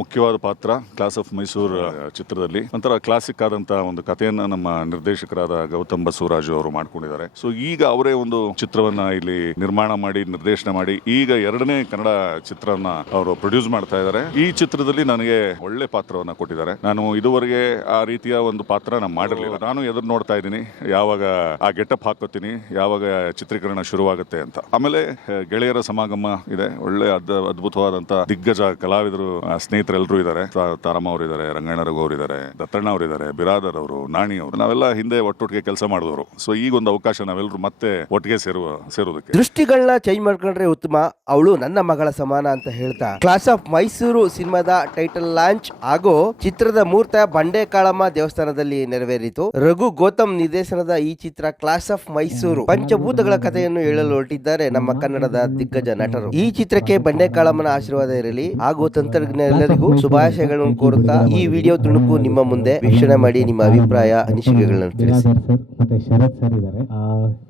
ಮುಖ್ಯವಾದ ಪಾತ್ರ class of Mysuru ಚಿತ್ರದಲ್ಲಿ ಒಂಥರ ಕ್ಲಾಸಿಕ್ ಆದಂತಹ ಒಂದು ಕಥೆಯನ್ನ ನಮ್ಮ ನಿರ್ದೇಶಕರಾದ ಗೌತಮ್ ಬಸವರಾಜು ಅವರು ಮಾಡ್ಕೊಂಡಿದ್ದಾರೆ. ಸೊ ಈಗ ಅವರೇ ಒಂದು ಚಿತ್ರವನ್ನ ಇಲ್ಲಿ ನಿರ್ಮಾಣ ಮಾಡಿ ನಿರ್ದೇಶನ ಮಾಡಿ ಈಗ ಎರಡನೇ ಕನ್ನಡ ಚಿತ್ರವನ್ನ ಅವರು ಪ್ರೊಡ್ಯೂಸ್ ಮಾಡ್ತಾ ಇದ್ದಾರೆ. ಈ ಚಿತ್ರದಲ್ಲಿ ನನಗೆ ಒಳ್ಳೆ ಪಾತ್ರವನ್ನ ಕೊಟ್ಟಿದ್ದಾರೆ. ನಾನು ಇದುವರೆಗೆ ಆ ರೀತಿಯ ಒಂದು ಪಾತ್ರ ನಾನು ಮಾಡಿರಲಿಲ್ಲ. ನಾನು ಎದುರು ನೋಡ್ತಾ ಇದ್ದೀನಿ ಯಾವಾಗ ಆ ಗೆಟಪ್ ಹಾಕೋತೀನಿ, ಯಾವಾಗ ಚಿತ್ರೀಕರಣ ಶುರುವಾಗುತ್ತೆ ಅಂತ. ಆಮೇಲೆ ಗೆಳೆಯರ ಸಮಾಗಮ ಇದೆ, ಒಳ್ಳೆ ಅದ್ಭುತವಾದಂತ ದಿಗ್ಗಜ ಕಲಾವಿದರು ಸ್ನೇಹಿತರೆಲ್ಲರೂ ಇದ್ದಾರೆ. ತಾರಮ್ಮ ಅವರು ಇದ್ದಾರೆ, ರಂಗಣ್ಣರಘು ಅವರು ಇದ್ದಾರೆ, ದತ್ತಣ್ಣ ಅವರು ಇದ್ದಾರೆ, ಬಿರಾದರ್ ಅವರು, ನಾಣಿ ಅವರು, ನಾವೆಲ್ಲ ಹಿಂದೆ ಒಟ್ಟೊಟ್ಟಿಗೆ ಕೆಲಸ ಮಾಡಿದವರು. ಸೊ ಈಗ ಒಂದು ಅವಕಾಶ ನಾವೆಲ್ಲರೂ ಮತ್ತೆ ಒಟ್ಟಿಗೆ ಸೇರೋದಕ್ಕೆ. ದೃಷ್ಟಿಗಳನ್ನ ಚೇಂಜ್ ಮಾಡ್ಕೊಂಡ್ರೆ ಉತ್ತಮ, ಅವಳು ನನ್ನ ಮಗಳ ಸಮಾನ ಅಂತ ಹೇಳ್ತಾ ಕ್ಲಾಸ್ ಆಫ್ ಮೈಸೂರು ಸಿನಿಮಾದ ಟೈಟಲ್ ಲಾಂಚ್ ಹಾಗೂ ಚಿತ್ರದ ಮುಹೂರ್ತ ಬಂಡೆ ಕಾಳಮ್ಮ ದೇವಸ್ಥಾನದಲ್ಲಿ ನೆರವೇರಿತು. ರಘು ಗೌತಮ್ ನಿರ್ದೇಶನದ ಈ ಚಿತ್ರ ಕ್ಲಾಸ್ ಆಫ್ ಮೈಸೂರು ಪಂಚಭೂತಗಳ ಕಥೆಯನ್ನು ಹೇಳಲು ಹೊರಟಿದ್ದಾರೆ ನಮ್ಮ ಕನ್ನಡದ ದಿಗ್ಗಜ ನಟರು. ಈ ಚಿತ್ರಕ್ಕೆ ಬಂಡೆ ಕಾಳಮ್ಮನ ಆಶೀರ್ವಾದ ಇರಲಿ ಹಾಗೂ ತಂತ್ರಜ್ಞರೆಲ್ಲರಿಗೂ ಶುಭಾಶಯಗಳನ್ನು ಕೋರುತ್ತಾ ಈ ವಿಡಿಯೋ ತುಣುಕು ನಿಮ್ಮ ಮುಂದೆ ವೀಕ್ಷಣೆ ಮಾಡಿ ನಿಮ್ಮ ಅಭಿಪ್ರಾಯ ಅನಿಸಿಕೆಗಳನ್ನು ತಿಳಿಸಿ. ಮತ್ತೆ ಶರತ್ ಸರ್ ಇದ್ದಾರೆ.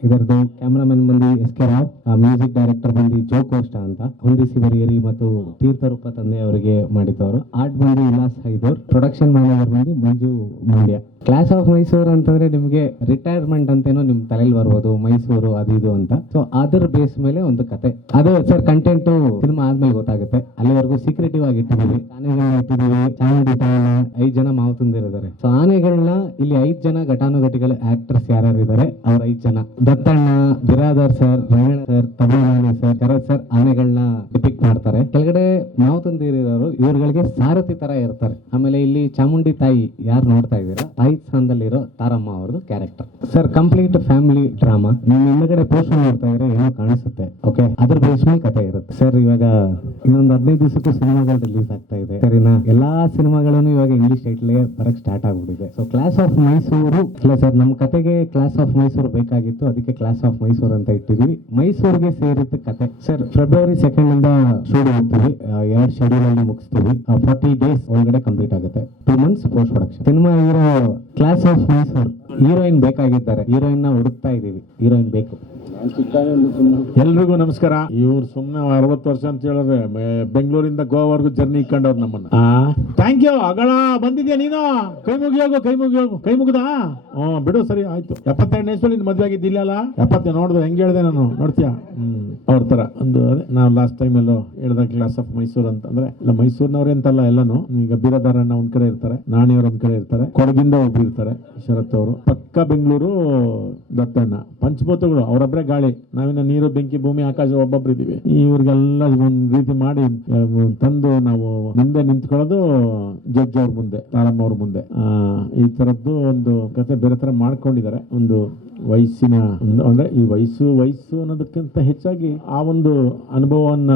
ಇದರದ್ದು ಕ್ಯಾಮರಾಮನ್ ಬಂದು S K Rao, music director ಬಂದು ಜೋ ಕೋಸ್ಟಾ ಅಂತ, ಹೊಂದಿಸಿ ಬರಿಯರಿ ಮತ್ತು ತೀರ್ಥರೂಪ ತಂದೆ ಅವರಿಗೆ ಮಾಡಿದವರು. ಆರ್ಟ್ ಬಂದು ವಿಲಾಸ್ ಹೈದೂರ್, ಪ್ರೊಡಕ್ಷನ್ ಮ್ಯಾನೇಜರ್ ಬಂದು ಮಂಜು ಮಂಡ್ಯ. ಕ್ಲಾಸ್ ಆಫ್ ಮೈಸೂರು ಅಂತಂದ್ರೆ ನಿಮ್ಗೆ ರಿಟೈರ್ಮೆಂಟ್ ಅಂತೇನೋ ನಿಮ್ ತಲೆಯಲ್ಲಿ ಬರ್ಬೋದು, ಮೈಸೂರು ಅದು ಇದು ಅಂತ. ಸೊ ಅದರ ಬೇಸ್ ಮೇಲೆ ಒಂದು ಕತೆ ಅದು ಸರ್. ಕಂಟೆಂಟ್ ಸಿನಿಮಾ ಆದ್ಮೇಲೆ ಗೊತ್ತಾಗುತ್ತೆ, ಅಲ್ಲಿವರೆಗೂ ಸೀಕ್ರೆಟಿವ್ ಆಗಿ ಇಟ್ಟಿದ್ದೀವಿ. ಆನೆಗಳನ್ನ ಇಟ್ಟಿದ್ದೀವಿ, ಚಾಮುಂಡಿ ತಾಯಿನ 5 ಜನ ಮಾವು ತುಂಬಿರಿದ್ದಾರೆ. ಸೊ ಆನೆಗಳನ್ನ ಇಲ್ಲಿ 5 ಜನ ಘಟಾನುಘಟಿಗಳ ಆಕ್ಟರ್ಸ್ ಯಾರ್ಯಾರು ಇದ್ದಾರೆ ಅವ್ರ 5 ಜನ. Dattanna, Biradar sir, Ranganna sir, Tamil Nadu sir, Sharath sir ಆನೆಗಳನ್ನ ಡಿಪಿಕ್ಟ್ ಮಾಡ್ತಾರೆ. ಕೆಳಗಡೆ ಮಾವು ತುಂಬಿರೋರು ಇವ್ರುಗಳಿಗೆ ಸಾರಥಿ ತರ ಇರ್ತಾರೆ. ಆಮೇಲೆ ಇಲ್ಲಿ ಚಾಮುಂಡಿ ತಾಯಿ ಯಾರು ನೋಡ್ತಾ ಇದ್ದೀರಾ, ತಾಯಿ ಸ್ಥಾನದಲ್ಲಿರೋ ತಾರಮ್ಮ ಅವ್ರದ್ದು character. Sir complete family drama. ನೀವು ಹಿಂದಗಡೆ ಪೋಸ್ಟರ್ ನೋಡ್ತಾ ಇದ್ರೆ ಏನೋ ಕಾಣಿಸುತ್ತೆ, ಓಕೆ, ಅದ್ರ ಬೇಸ್ ಮೇಲೆ ಕಥೆ ಇರುತ್ತೆ. ಸರ್ ಇವಾಗ ಇನ್ನೊಂದು 15 ದಿವಸಕ್ಕೂ ಸಿನಿಮಾಗಳು ರಿಲೀಸ್ ಆಗ್ತಾ ಇದೆ ಸರಿನಾ. ಎಲ್ಲಾ ಸಿನಿಮಾಗಳನ್ನು ಇವಾಗ ಇಂಗ್ಲಿಷ್ ಟೈಟ್ಲ್ಗೆ ಬರಕ್ ಸ್ಟಾರ್ಟ್ ಆಗ್ಬಿಟ್ಟಿದೆ. ಸೊ ಕ್ಲಾಸ್ ಆಫ್ ಮೈಸೂರು ಇಲ್ಲ ಸರ್, ನಮ್ಮ ಕತೆಗೆ ಕ್ಲಾಸ್ ಆಫ್ ಮೈಸೂರು ಬೇಕಾಗಿತ್ತು, ಅದಕ್ಕೆ ಕ್ಲಾಸ್ ಆಫ್ ಮೈಸೂರು ಅಂತ ಇಟ್ಟಿದೀವಿ. ಮೈಸೂರಿಗೆ ಸೇರಿದ ಕತೆ ಸರ್. ಫೆಬ್ರವರಿ 2 ಇಂದ ಶೂಟ್ ಹೋಗ್ತೀವಿ, 2 ಶೆಡ್ಯೂಲ್ ಅಲ್ಲಿ ಮುಗಿಸ್ತೀವಿ. 40 ಡೇಸ್ ಒಳಗಡೆ ಕಂಪ್ಲೀಟ್ ಆಗುತ್ತೆ, 2 months post production. Cinema hero class of Mysuru heroine ಬೇಕಾಗಿದ್ದಾರೆ, ಹೀರೋಯಿನ್ ನ ಹುಡುಕ್ತಾ ಇದೀವಿ, ಹೀರೋಯಿನ್ ಬೇಕು. ಎಲ್ರಿಗೂ ನಮಸ್ಕಾರ. ಇವ್ರು ಸುಮ್ನೆ 60 ವರ್ಷ ಅಂತ ಹೇಳಿದ್ರೆ ಬೆಂಗಳೂರಿಂದ ಗೋವಾವರೆಗೂ ಜರ್ನಿ ಇಟ್ಕೊಂಡವ್ರು ನಮ್ಮನ್ನ. Thank you. ಅಗಳ ಬಂದಿದ್ಯಾ ನೀನು? ಕೈ ಮುಗಿದ ಬಿಡು. ಸರಿ ಆಯ್ತು. 72 ವಯಸ್ಸಲ್ಲಿ ಮದ್ವೆ ಆಗಿದ್ದಿಲ್ಲ. 70 ನೋಡಿದ್ರೆ ಹೆಂಗ್ ಹೇಳ್ದೆ ನಾನು, ನೋಡ್ತೀಯಾ? ಅವ್ರ ತರ ಒಂದು ನಾವು ಲಾಸ್ಟ್ ಟೈಮ್ ಎಲ್ಲೋ ಹೇಳ್ದಾಗ ಕ್ಲಾಸ್ ಆಫ್ ಮೈಸೂರು ಅಂತಂದ್ರೆ ಇಲ್ಲ ಮೈಸೂರಿನವ್ರೆ ಅಂತಲ್ಲ ಎಲ್ಲಾನು. ಈಗ ಬೀರದಾರಣ್ಣ ಒಂದ್ ಕಡೆ ಇರ್ತಾರೆ, ನಾಣಿಯವ್ರ ಒಂದ್ ಕಡೆ ಇರ್ತಾರೆ, ಕೊಡಗಿಂದ ಒಬ್ರು ಇರ್ತಾರೆ ಶರತ್ ಅವರು, ಪಕ್ಕ ಬೆಂಗಳೂರು ದತ್ತಣ್ಣ. ಪಂಚಭೂತಗಳು ಅವರೊಬ್ಬರೇ ಗಾಳಿ, ನಾವಿನ್ನ ನೀರು ಬೆಂಕಿ ಭೂಮಿ ಆಕಾಶ ಒಬ್ಬೊಬ್ರು ಇದೀವಿ. ಇವ್ರಿಗೆಲ್ಲ ಒಂದ್ ರೀತಿ ಮಾಡಿ ತಂದು ನಾವು ಮುಂದೆ ನಿಂತ್ಕೊಳ್ಳೋದು ಜಡ್ಜ್ ಅವ್ರ ಮುಂದೆ, ತಾರಮ್ಮ ಅವ್ರ ಮುಂದೆ. ಈ ತರದ್ದು ಒಂದು ಕತೆ ಬೇರೆ ತರ ಮಾಡ್ಕೊಂಡಿದ್ದಾರೆ. ಒಂದು ವಯಸ್ಸಿನ ಅಂದ್ರೆ ಈ ವಯಸ್ಸು ಅನ್ನೋದಕ್ಕಿಂತ ಹೆಚ್ಚಾಗಿ ಆ ಒಂದು ಅನುಭವವನ್ನ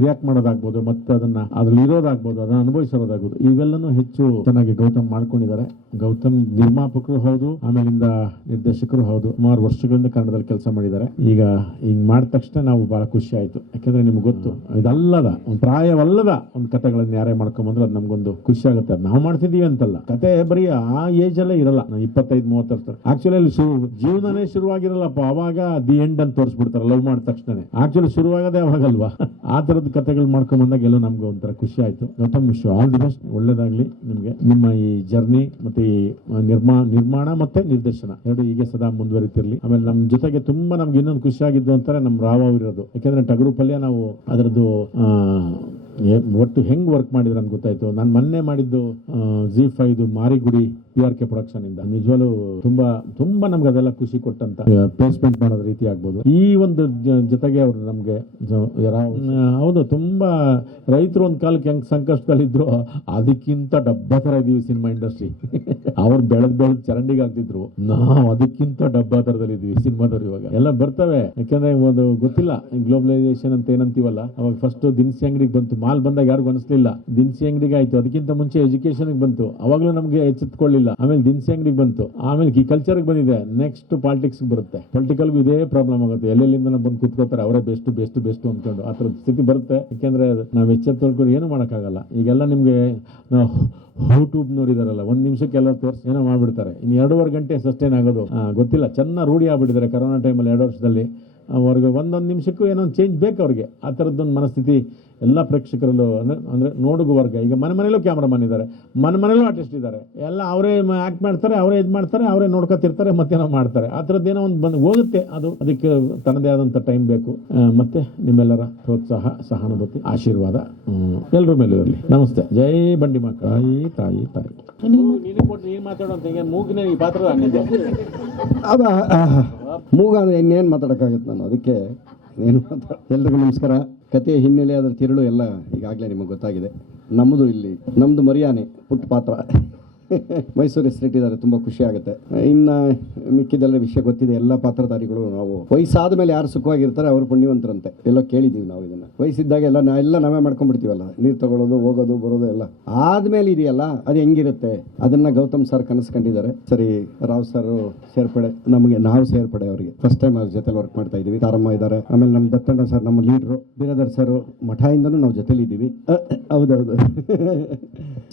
ರಿಯಾಕ್ಟ್ ಮಾಡೋದಾಗ್ಬೋದು, ಮತ್ತೆ ಅದನ್ನ ಅದ್ರಲ್ಲಿ ಇರೋದಾಗ್ಬೋದು, ಅದನ್ನ ಅನುಭವಿಸೋದಾಗ್ಬೋದು, ಇವೆಲ್ಲನೂ ಹೆಚ್ಚು ಚೆನ್ನಾಗಿ ಗೌತಮ್ ಮಾಡ್ಕೊಂಡಿದ್ದಾರೆ. ಗೌತಮ್ ನಿರ್ಮಾಪಕರು ಹೌದು, ಆಮೇಲಿಂದ ನಿರ್ದೇಶಕರು ಹೌದು. ಸುಮಾರು ವರ್ಷಗಳಿಂದ ಕನ್ನಡದಲ್ಲಿ ಕೆಲಸ ಮಾಡಿದ್ದಾರೆ. ಈಗ ಹಿಂಗ್ ಮಾಡಿದ ತಕ್ಷಣ ನಾವು ಬಹಳ ಖುಷಿ ಆಯ್ತು. ಯಾಕಂದ್ರೆ ನಿಮ್ಗೆ ಗೊತ್ತು, ಇದಲ್ಲದ ಒಂದು ಪ್ರಾಯವಲ್ಲದ ಒಂದು ಕಥೆಗಳನ್ನ ಯಾರೇ ಮಾಡ್ಕೊಂಬಂದ್ರೆ ಅದು ನಮ್ಗೊಂದು ಖುಷಿ ಆಗುತ್ತೆ. ಅದು ನಾವು ಮಾಡ್ತಿದೀವಿ ಅಂತಲ್ಲ, ಕತೆ ಬರೀ ಆ ಏಜ್ ಅಲ್ಲೇ ಇರಲ್ಲ. 25-30 ವರ್ಷ ಆಕ್ಚುಲಿ ಅಲ್ಲಿ ಜೀವನನೇ ಶುರುವಾಗಿರಲ್ಲಪ್ಪ, ಅವಾಗ ದಿ ಎಂಡ್ ಅಂತ ತೋರಿಸ್ಬಿಡ್ತಾರೆ ಲವ್ ಮಾಡಿದ ತಕ್ಷಣ. ಆಕ್ಚುಲಿ ಶುರುವಾಗದೆ ಅವಾಗಲ್ವಾ. ಆ ತರದ ಕಥೆಗಳು ಮಾಡ್ಕೊಂಡ್ ಬಂದಾಗ ಎಲ್ಲೋ ನಮ್ಗೆ ಒಂಥರ ಖುಷಿ ಆಯ್ತು. Gautam wish all the best, ಒಳ್ಳೇದಾಗ್ಲಿ ನಿಮ್ಗೆ. ನಿಮ್ಮ ಈ ಜರ್ನಿ ಮತ್ತೆ ಈ ನಿರ್ಮಾಣ ಮತ್ತೆ ನಿರ್ದೇಶನ ಎರಡು ಹೀಗೆ ಸದಾ ಮುಂದುವರಿತಿರ್ಲಿ. ಆಮೇಲೆ ನಮ್ ಜೊತೆಗೆ ತುಂಬಾ ನಮ್ಗೆ ಇನ್ನೊಂದು ಖುಷಿ ಆಗಿದ್ದು ಅಂತಾರೆ ನಮ್ ರಾವ್ ಇರೋದು. ಯಾಕಂದ್ರೆ ಟಗರು ಪಲ್ಯ ನಾವು ಅದರದ್ದು ಒಟ್ಟು ಹೆಂಗ್ ವರ್ಕ್ ಮಾಡಿದ್ರೆ ಅಂತ ಗೊತ್ತಾಯ್ತು. ನಾನು ಮೊನ್ನೆ ಮಾಡಿದ್ದು ZEE5 ಮಾರಿಗುಡಿ PRK ಪ್ರೊಡಕ್ಷನ್ ಇಂದ. ನಿಜವಾಗ್ಲೂ ತುಂಬಾ ನಮ್ಗೆ ಅದೆಲ್ಲ ಖುಷಿ ಕೊಟ್ಟಂತ ಪ್ಲೇಸ್ಮೆಂಟ್ ಮಾಡೋದ್ ರೀತಿ ಆಗ್ಬೋದು. ಈ ಒಂದು ಜೊತೆಗೆ ಅವ್ರು ನಮ್ಗೆ ಹೌದು ತುಂಬಾ ರೈತರು ಒಂದ್ ಕಾಲಕ್ಕೆ ಹೆಂಗ್ ಸಂಕಷ್ಟದಲ್ಲಿದ್ರು ಅದಕ್ಕಿಂತ ಡಬ್ಬ ತರ ಇದೀವಿ ಸಿನಿಮಾ ಇಂಡಸ್ಟ್ರಿ. ಅವ್ರು ಬೆಳೆದ್ ಚರಂಡಿಗೆ ಆಗ್ತಿದ್ರು, ನಾವು ಅದಕ್ಕಿಂತ ಡಬ್ಬ ತರದಲ್ಲಿ ಇದೀವಿ ಸಿನಿಮಾದವ್ರು. ಇವಾಗ ಎಲ್ಲ ಬರ್ತವೆ, ಯಾಕಂದ್ರೆ ಒಂದು ಗೊತ್ತಿಲ್ಲ ಗ್ಲೋಬಲೈಸೇಷನ್ ಅಂತ ಏನಂತೀವಲ್ಲ. ಅವಾಗ ಫಸ್ಟ್ ದಿನಸಿ ಅಂಗಡಿಗೆ ಬಂತು, ಮಾಲ್ ಬಂದಾಗ ಯಾರಿಗೂ ಅನಿಸ್ಲಿಲ್ಲ. ದಿನಸಿ ಅಂಗಡಿಗೆ ಆಯ್ತು, ಅದಕ್ಕಿಂತ ಮುಂಚೆ ಎಜುಕೇಶನ್ ಬಂತು, ಅವಾಗ್ಲೂ ನಮ್ಗೆ ಎಚ್ಚೆತ್ಕೊಳ್ಳಿಲ್ಲ. ಆಮೇಲೆ ದಿನಸಿ ಅಂಗಡಿಗೆ ಬಂತು, ಆಮೇಲೆ ಈ ಕಲ್ಚರ್ ಬಂದಿದೆ, ನೆಕ್ಸ್ಟ್ ಪಾಲಿಟಿಕ್ಸ್ ಬರುತ್ತೆ. ಪೊಲಿಟಿಕಲ್ಗೂ ಇದೇ ಪ್ರಾಬ್ಲಮ್ ಆಗುತ್ತೆ. ಎಲ್ಲೆಲ್ಲಿಂದ ಬಂದು ಕುತ್ಕೋತಾರೆ, ಅವರೇ ಬೆಸ್ಟ್ ಅಂದ್ಕೊಂಡು ಆ ತರದ ಸ್ಥಿತಿ ಬರುತ್ತೆ. ಯಾಕೆಂದ್ರೆ ನಾವ್ ಎಚ್ಚೆತ್ಕೊಂಡು ಏನು ಮಾಡಕ್ಕಾಗಲ್ಲ. ಈಗೆಲ್ಲ ನಿಮ್ಗೆ ಯೂಟ್ಯೂಬ್ ನೋಡಿದಾರಲ್ಲ, 1 ನಿಮಿಷಕ್ಕೆಲ್ಲ ತೋರಿಸಿ ಏನೋ ಮಾಡ್ಬಿಡ್ತಾರೆ. ಇನ್ನು 2.5 ಗಂಟೆ ಸಸ್ಟೈನ್ ಆಗೋದು ಗೊತ್ತಿಲ್ಲ. ಚೆನ್ನಾಗಿ ರೂಢಿ ಆಗ್ಬಿಟ್ಟಿದ್ದಾರೆ ಕರೋನಾ ಟೈಮಲ್ಲಿ 2 ವರ್ಷದಲ್ಲಿ. ಅವ್ರಿಗೆ 1 ನಿಮಿಷಕ್ಕೂ ಏನೋ ಚೇಂಜ್ ಬೇಕು ಅವ್ರಿಗೆ. ಆ ಥರದ್ದೊಂದು ಮನಸ್ಥಿತಿ ಎಲ್ಲ ಪ್ರೇಕ್ಷಕರಲ್ಲೂ ಅಂದರೆ ನೋಡುಗ ವರ್ಗ ಈಗ ಮನೆಯಲ್ಲೂ ಕ್ಯಾಮ್ರಾಮನ್ ಇದ್ದಾರೆ, ಮನೆಯಲ್ಲೂ ಆರ್ಟಿಸ್ಟ್ ಇದ್ದಾರೆ, ಎಲ್ಲ ಅವರೇ ಆ್ಯಕ್ಟ್ ಮಾಡ್ತಾರೆ, ಅವರೇ ಇದು ಮಾಡ್ತಾರೆ, ಅವರೇ ನೋಡ್ಕೊತಿರ್ತಾರೆ, ಮತ್ತೇನೋ ಮಾಡ್ತಾರೆ. ಆ ಥರದ್ದೇನೋ ಒಂದು ಬಂದು ಹೋಗುತ್ತೆ. ಅದು ಅದಕ್ಕೆ ತನ್ನದೇ ಆದಂಥ ಟೈಮ್ ಬೇಕು. ಮತ್ತೆ ನಿಮ್ಮೆಲ್ಲರ ಪ್ರೋತ್ಸಾಹ, ಸಹಾನುಭೂತಿ, ಆಶೀರ್ವಾದ ಎಲ್ಲರ ಮೇಲೆ ಇರಲಿ. ನಮಸ್ತೆ. ಜೈ ಬಂಡಿ ಮಕ್ಕಳ ತಾಯಿ ತಾಯಿ. ನೀನು ಮಾತಾಡುವಂತ ಈಗ ಮೂಗಿನ ಈ ಪಾತ್ರ ಅದ ಮೂಗಾದ್ರೆ ಇನ್ನೇನು ಮಾತಾಡೋಕ್ಕಾಗತ್ತೆ ನಾನು, ಅದಕ್ಕೆ ಏನು ಎಲ್ರಿಗೂ ನಮಸ್ಕಾರ. ಕಥೆಯ ಹಿನ್ನೆಲೆ ಅದರ ತಿರುಳು ಎಲ್ಲ ಈಗಾಗಲೇ ನಿಮಗೆ ಗೊತ್ತಾಗಿದೆ. ನಮ್ಮದು ಮರ್ಯಾನೆ ಪುಟ್ಟ ಪಾತ್ರ ಮೈಸೂರು ಹೆಸರಿಟ್ಟಿದ್ದಾರೆ, ತುಂಬ ಖುಷಿ ಆಗುತ್ತೆ. ಇನ್ನು ಮಿಕ್ಕಿದೆಲ್ಲ ವಿಷಯ ಗೊತ್ತಿದೆ. ಎಲ್ಲ ಪಾತ್ರಧಾರಿಗಳು ನಾವು ವಯಸ್ಸಾದ ಮೇಲೆ ಯಾರು ಸುಖವಾಗಿರ್ತಾರೆ ಅವರು ಪುಣ್ಯವಂತರಂತೆ ಎಲ್ಲೋ ಕೇಳಿದ್ದೀವಿ ನಾವು. ಇದನ್ನು ವಯಸ್ಸಿದ್ದಾಗ ಎಲ್ಲ ನಾವೇ ಮಾಡ್ಕೊಂಡ್ಬಿಡ್ತೀವಲ್ಲ, ನೀರು ತಗೊಳ್ಳೋದು, ಹೋಗೋದು, ಬರೋದು ಎಲ್ಲ. ಆದ್ಮೇಲೆ ಇದೆಯಲ್ಲ ಅದು ಹೆಂಗಿರುತ್ತೆ ಅದನ್ನ ಗೌತಮ್ ಸರ್ ಕನಸ್ಕೊಂಡಿದ್ದಾರೆ. ಸರಿ, ರಾವ್ ಸರ್ ಸೇರ್ಪಡೆ, ನಾವು ಸೇರ್ಪಡೆ ಅವರಿಗೆ ಫಸ್ಟ್ ಟೈಮ್ ಅವ್ರ ಜೊತೆ ವರ್ಕ್ ಮಾಡ್ತಾ ಇದೀವಿ. ತಾರಮ್ಮ ಇದ್ದಾರೆ, ಆಮೇಲೆ ನಮ್ಮ ದತ್ತಣ್ಣ ಸರ್ ನಮ್ಮ ಲೀಡ್ರು, ಬಿರಾದರ್ ಸರ್ ಮಠದಿಂದನೂ ನಾವು ಜೊತೆಲಿ ಇದ್ದೀವಿ. ಹೌದೌದು.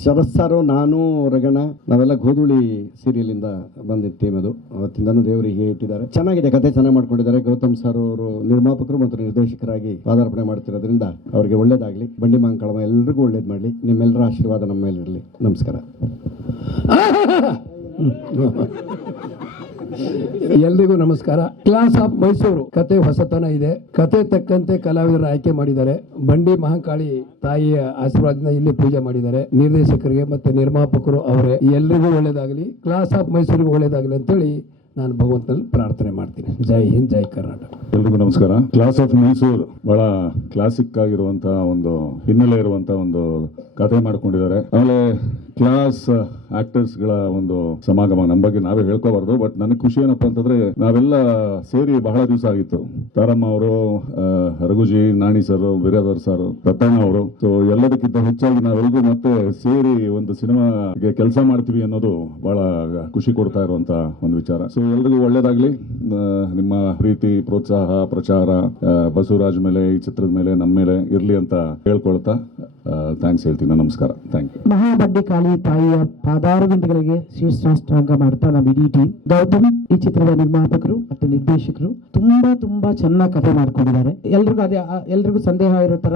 ಶರತ್ ಸಾರು, ನಾನು, ರಗಣ, ನಾವೆಲ್ಲ ಗೋಧುಳಿ ಸೀರಿಯಲ್ ಇಂದ ಬಂದಿದ್ದ ಟೀಮ್ ಅದು. ಅವತ್ತಿಂದನೂ ದೇವರಿಗೆ ಇಟ್ಟಿದ್ದಾರೆ. ಚೆನ್ನಾಗಿದೆ, ಕತೆ ಚೆನ್ನಾಗಿ ಮಾಡ್ಕೊಂಡಿದ್ದಾರೆ. ಗೌತಮ್ ಸರ್ ಅವರು ನಿರ್ಮಾಪಕರು ಮತ್ತು ನಿರ್ದೇಶಕರಾಗಿ ಪಾದಾರ್ಪಣೆ ಮಾಡ್ತಿರೋದ್ರಿಂದ ಅವರಿಗೆ ಒಳ್ಳೇದಾಗ್ಲಿ. ಬಂಡಿ ಮಾಂಕಳಮ್ಮ ಎಲ್ರಿಗೂ ಒಳ್ಳೇದು ಮಾಡಲಿ. ನಿಮ್ಮೆಲ್ಲರ ಆಶೀರ್ವಾದ ನಮ್ಮ ಮೇಲೆ ಇರಲಿ. ನಮಸ್ಕಾರ. ಎಲ್ರಿಗೂ ನಮಸ್ಕಾರ. ಕ್ಲಾಸ್ ಆಫ್ ಮೈಸೂರು ಕತೆ ಹೊಸತನ ಇದೆ. ಕತೆ ತಕ್ಕಂತೆ ಕಲಾವಿದರ ಆಯ್ಕೆ ಮಾಡಿದ್ದಾರೆ. ಬಂಡಿ ಮಹಾಕಾಳಿ ತಾಯಿಯ ಆಶೀರ್ವಾದದಿಂದ ಇಲ್ಲಿ ಪೂಜೆ ಮಾಡಿದ್ದಾರೆ. ನಿರ್ದೇಶಕರಿಗೆ ಮತ್ತೆ ನಿರ್ಮಾಪಕರು ಅವರೇ. ಎಲ್ರಿಗೂ ಒಳ್ಳೇದಾಗಲಿ, ಕ್ಲಾಸ್ ಆಫ್ ಮೈಸೂರಿಗೆ ಒಳ್ಳೇದಾಗಲಿ ಅಂತೇಳಿ ನಾನು ಭಗವಂತನಲ್ಲಿ ಪ್ರಾರ್ಥನೆ ಮಾಡ್ತೀನಿ. ಜೈ ಹಿಂದ್, ಜೈ ಕರ್ನಾಟಕ. ಎಲ್ರಿಗೂ ನಮಸ್ಕಾರ. ಕ್ಲಾಸ್ ಆಫ್ ಮೈಸೂರು ಬಹಳ ಕ್ಲಾಸಿಕ್ ಆಗಿರುವಂತಹ ಒಂದು ಹಿನ್ನೆಲೆ ಇರುವಂತಹ ಒಂದು ಕಥೆ ಮಾಡ್ಕೊಂಡಿದ್ದಾರೆ. ಆಮೇಲೆ ಕ್ಲಾಸ್ ಆಕ್ಟರ್ಸ್ ಗಳ ಒಂದು ಸಮಾಗಮ. ನಮ್ಮ ಬಗ್ಗೆ ನಾವೇ ಹೇಳ್ಕೋಬಾರ್ದು, ಬಟ್ ನನಗೆ ಖುಷಿ ಏನಪ್ಪಾ ಅಂತಂದ್ರೆ ನಾವೆಲ್ಲ ಸೇರಿ ಬಹಳ ದಿವಸ ಆಗಿತ್ತು. ತಾರಮ್ಮ ಅವರು, ರಘುಜಿ, ನಾಣಿ ಸರ್, ಬಿರಾದರ್ ಸರ್, ದತ್ತಣ್ಣ ಅವರು. ಸೊ ಎಲ್ಲದಕ್ಕಿಂತ ಹೆಚ್ಚಾಗಿ ನಾವೆಲ್ಲರೂ ಮತ್ತೆ ಸೇರಿ ಒಂದು ಸಿನಿಮಾಗೆ ಕೆಲಸ ಮಾಡ್ತೀವಿ ಅನ್ನೋದು ಬಹಳ ಖುಷಿ ಕೊಡ್ತಾ ಇರುವಂತ ಒಂದು ವಿಚಾರ. ಸೊ ಎಲ್ರಿಗೂ ಒಳ್ಳೇದಾಗ್ಲಿ. ನಿಮ್ಮ ಪ್ರೀತಿ, ಪ್ರೋತ್ಸಾಹ, ಪ್ರಚಾರ ಬಸವರಾಜ್ ಮೇಲೆ, ಈ ಚಿತ್ರದ ಮೇಲೆ, ನಮ್ಮ ಮೇಲೆ ಇರ್ಲಿ ಅಂತ ಹೇಳ್ಕೊಳ್ತಾ ಥ್ಯಾಂಕ್ಸ್ ಹೇಳ್ತೀನಿ. ನಮಸ್ಕಾರ. Thank you. ಮಹಾಬಡ್ಡಿ ಕಾಳಿ ತಾಯಿಯ ಪಾದಾರವಿಂದಗಳಿಗೆ ಶೀರ್ಷಾಷ್ಟಾಂಗ ಮಾಡ್ತಾ ನಮ್ಮ ಇಡೀ ಟೀಮ್. ಗೌತಮ್ ಈ ಚಿತ್ರದ ನಿರ್ಮಾಪಕರು ಮತ್ತು ನಿರ್ದೇಶಕರು ತುಂಬಾ ಚೆನ್ನಾಗಿ ಕಥೆ ಮಾಡ್ಕೊಂಡಿದ್ದಾರೆ. ಎಲ್ರಿಗೂ ಸಂದೇಹ ಇರೋ ತರ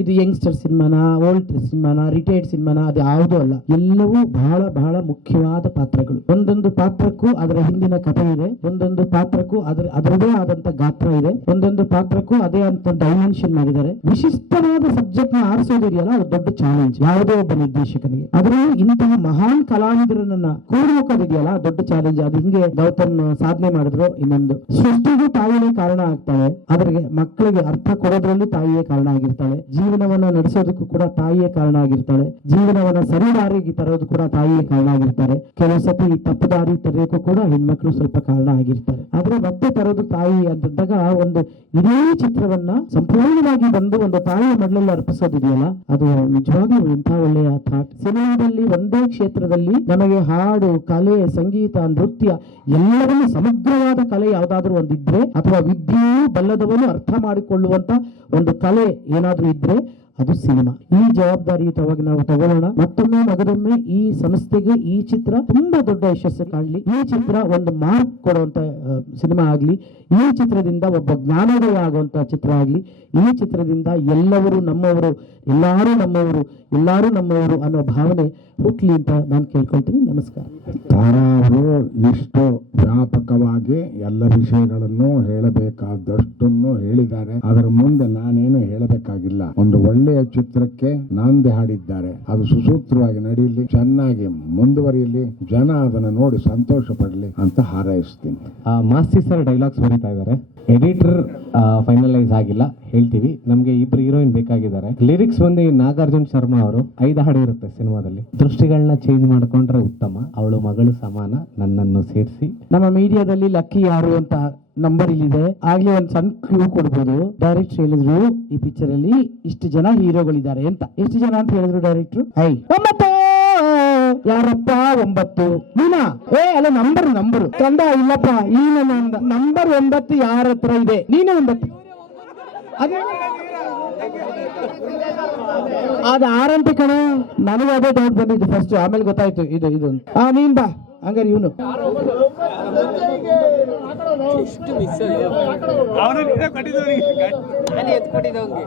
ಇದು ಯಂಗ್ಸ್ಟರ್ ಸಿನಿಮಾನ, ಓಲ್ಡ್ ಸಿನಿಮಾನ, ರಿಟೈರ್ಡ್ ಸಿನಿಮಾನ, ಅದು ಯಾವುದೂ ಅಲ್ಲ. ಎಲ್ಲವೂ ಬಹಳ ಮುಖ್ಯವಾದ ಪಾತ್ರಗಳು. ಒಂದೊಂದು ಪಾತ್ರಕ್ಕೂ ಅದರ ಹಿಂದಿನ ಕಥೆ ಇದೆ. ಒಂದೊಂದು ಪಾತ್ರಕ್ಕೂ ಅದರದೇ ಆದಂತ ಗಾತ್ರ ಇದೆ. ಒಂದೊಂದು ಪಾತ್ರಕ್ಕೂ ಅದೇ ಅಂತ ಡೈಮೆನ್ಷನ್ ಮಾಡಿದ್ದಾರೆ. ವಿಶಿಷ್ಟವಾದ ಸಬ್ಜೆಕ್ಟ್ ನ ಆರಿಸೋದಿದೆಯಲ್ಲ, ಅದು ದೊಡ್ಡ ಚಾಲೆಂಜ್ ಯಾವುದೇ ಒಬ್ಬ ನಿರ್ದೇಶಕನಿಗೆ. ಅದರಲ್ಲೂ ಇಂತಹ ಮಹಾನ್ ಕಲಾವಿದರನ್ನ ಕೂಡಿಹಾಕೋದಿದೆಯಲ್ಲ, ದೊಡ್ಡ ಚಾಲೆಂಜ್. ಅದು ಹಿಂಗೆ ಗೌತಮ್ ಸಾಧನೆ ಮಾಡಿದ್ರು. ಇನ್ನೊಂದು ಸೃಷ್ಟಿಗೂ ತಾಯಿಯೇ ಕಾರಣ ಆಗ್ತಾಳೆ, ಅದ್ರಿಗೆ ಮಕ್ಕಳಿಗೆ ಅರ್ಥ ಕೊಡೋದ್ರಲ್ಲಿ ತಾಯಿಯೇ ಕಾರಣ ಆಗಿರ್ತಾಳೆ. ಜೀವನವನ್ನ ನಡೆಸೋದಕ್ಕೂ ಕೂಡ ತಾಯಿಯೇ ಕಾರಣ ಆಗಿರ್ತಾಳೆ. ಜೀವನವನ್ನ ಸರಿ ದಾರಿಗೆ ತರೋದು ಕೂಡ ತಾಯಿಯೇ ಕಾರಣ ಆಗಿರ್ತಾರೆ. ಕೆಲವು ಸತಿ ತಪ್ಪು ದಾರಿ ತರೋದಕ್ಕೂ ಕೂಡ ಹೆಣ್ಮಕ್ಳು ಸ್ವಲ್ಪ ಕಾರಣ ಆಗಿರ್ತಾರೆ. ಆದ್ರೆ ಮತ್ತೆ ತರೋದು ತಾಯಿ ಅಂತಂದಾಗ ಒಂದು ಇಡೀ ಚಿತ್ರವನ್ನ ಸಂಪೂರ್ಣವಾಗಿ ಬಂದು ಒಂದು ತಾಯಿಯ ಮಡಲಲ್ಲಿ ಅರ್ಪಿಸೋದಿದೆಯಲ್ಲ, ಅದು ನಿಜವಾಗ್ಲೂ ಇಂಥ ಒಳ್ಳೆಯ ಥಾಟ್. ಸಿನಿಮಾದಲ್ಲಿ ಒಂದೇ ಕ್ಷೇತ್ರದಲ್ಲಿ ನಮಗೆ ಹಾಡು, ಕಲೆ, ಸಂಗೀತ, ನೃತ್ಯ ಎಲ್ಲವನ್ನೂ ಸಮಗ್ರವಾದ ಕಲೆ ಯಾವ್ದಾದ್ರು ಒಂದಿದ್ರೆ, ಅಥವಾ ವಿದ್ಯೆಯೂ ಬಲ್ಲದವನು ಅರ್ಥ ಮಾಡಿಕೊಳ್ಳುವಂತ ಒಂದು ಕಲೆ ಏನಾದ್ರೂ ಇದ್ರೆ ಅದು ಸಿನಿಮಾ. ಈ ಜವಾಬ್ದಾರಿಯುತವಾಗಿ ನಾವು ತಗೊಳ್ಳೋಣ. ಮತ್ತೊಮ್ಮೆ ಮಗದೊಮ್ಮೆ ಈ ಸಂಸ್ಥೆಗೆ ಈ ಚಿತ್ರ ತುಂಬಾ ದೊಡ್ಡ ಯಶಸ್ಸು ಕಾಣಲಿ. ಈ ಚಿತ್ರ ಒಂದು ಮಾರ್ಕ್ ಕೊಡುವಂತ ಸಿನಿಮಾ ಆಗ್ಲಿ. ಈ ಚಿತ್ರದಿಂದ ಒಬ್ಬ ಜ್ಞಾನೋದಯ ಆಗುವಂತ ಚಿತ್ರ ಆಗ್ಲಿ. ಈ ಚಿತ್ರದಿಂದ ಎಲ್ಲರೂ ನಮ್ಮವರು, ಎಲ್ಲರೂ ನಮ್ಮವರು ಅನ್ನೋ ಭಾವನೆ ಹುಟ್ಲಿ ಅಂತ ನಾನು ಕೇಳ್ಕೊಳ್ತೀನಿ. ನಮಸ್ಕಾರ. ತಾರಾ ಅವರು ಇಷ್ಟು ವ್ಯಾಪಕವಾಗಿ ಎಲ್ಲ ವಿಷಯಗಳನ್ನು ಹೇಳಬೇಕಾದಷ್ಟನ್ನು ಹೇಳಿದ್ದಾರೆ. ಅದರ ಮುಂದೆ ನಾನೇನು ಹೇಳಬೇಕಾಗಿಲ್ಲ. ಒಂದು ಒಳ್ಳೆಯ ಚಿತ್ರಕ್ಕೆ ನಾಂದಿ ಹಾಡಿದ್ದಾರೆ. ಅದು ಸುಸೂತ್ರವಾಗಿ ನಡೆಯಲಿ, ಚೆನ್ನಾಗಿ ಮುಂದುವರಿಯಲಿ, ಜನ ಅದನ್ನು ನೋಡಿ ಸಂತೋಷ ಪಡಲಿ ಅಂತ ಹಾರೈಸ್ತೀನಿ. ಮಾಸ್ತಿ ಸರ್ ಡೈಲಾಗ್ಸ್ ಬರೀತಾ ಇದ್ದಾರೆ. ಎಡಿಟರ್ ಫೈನಲೈಸ್ ಆಗಿಲ್ಲ, ಹೇಳ್ತೀವಿ. ನಮ್ಗೆ ಇಬ್ರು ಹೀರೋಯಿನ್ ಬೇಕಾಗಿದ್ದಾರೆ. ಲಿರಿಕ್ಸ್ ಬಂದು ನಾಗಾರ್ಜುನ್ ಶರ್ಮಾ ಅವರು 5 ಹಾಡು ಇರುತ್ತೆ ಸಿನಿಮಾದಲ್ಲಿ. ದೃಷ್ಟಿಗಳನ್ನ ಚೇಂಜ್ ಮಾಡ್ಕೊಂಡ್ರೆ ಉತ್ತಮ, ಅವಳು ಮಗಳು ಸಮಾನ, ನನ್ನನ್ನು ಸೇರಿಸಿ. ನಮ್ಮ ಮೀಡಿಯಾದಲ್ಲಿ ಲಕ್ಕಿ ಯಾರು ಅಂತ ನಂಬರ್ ಇಲ್ಲಿದೆ. ಆಗ್ಲೇ ಒಂದು ಸಣ್ಣ ಕ್ಲೂ ಕೊಡ್ಬೋದು. ಡೈರೆಕ್ಟರ್ ಹೇಳಿದ್ರು ಈ ಪಿಕ್ಚರ್ ಅಲ್ಲಿ ಇಷ್ಟು ಜನ ಹೀರೋಗಳಿದ್ದಾರೆ ಅಂತ. ಎಷ್ಟು ಜನ ಅಂತ ಹೇಳಿದ್ರು ಡೈರೆಕ್ಟರ್? 9. ಯಾರಪ್ಪ 9? ನೀನಾ? ಅಲ್ಲ, ನಂಬರ್ ಕಂದ ಇಲ್ಲಪ್ಪ. ಈ ನಂಬರ್ 9 ಯಾರ ಹತ್ರ ಇದೆ? ನೀನೇ 9. ಅದು 6 ಅಂತ ಕಣ. ನನಗೆ ಅದೇ ಡೌಟ್ ಬಂದಿದ್ದು ಫಸ್ಟ್, ಆಮೇಲೆ ಗೊತ್ತಾಯ್ತು ಇದು ನೀನ್ ಬಾ. ಹಂಗಾರೆ ಇವನು ನಾನು ಎತ್ಕೊಟ್ಟಿದ್ದೆ ಅವ್ನಿಗೆ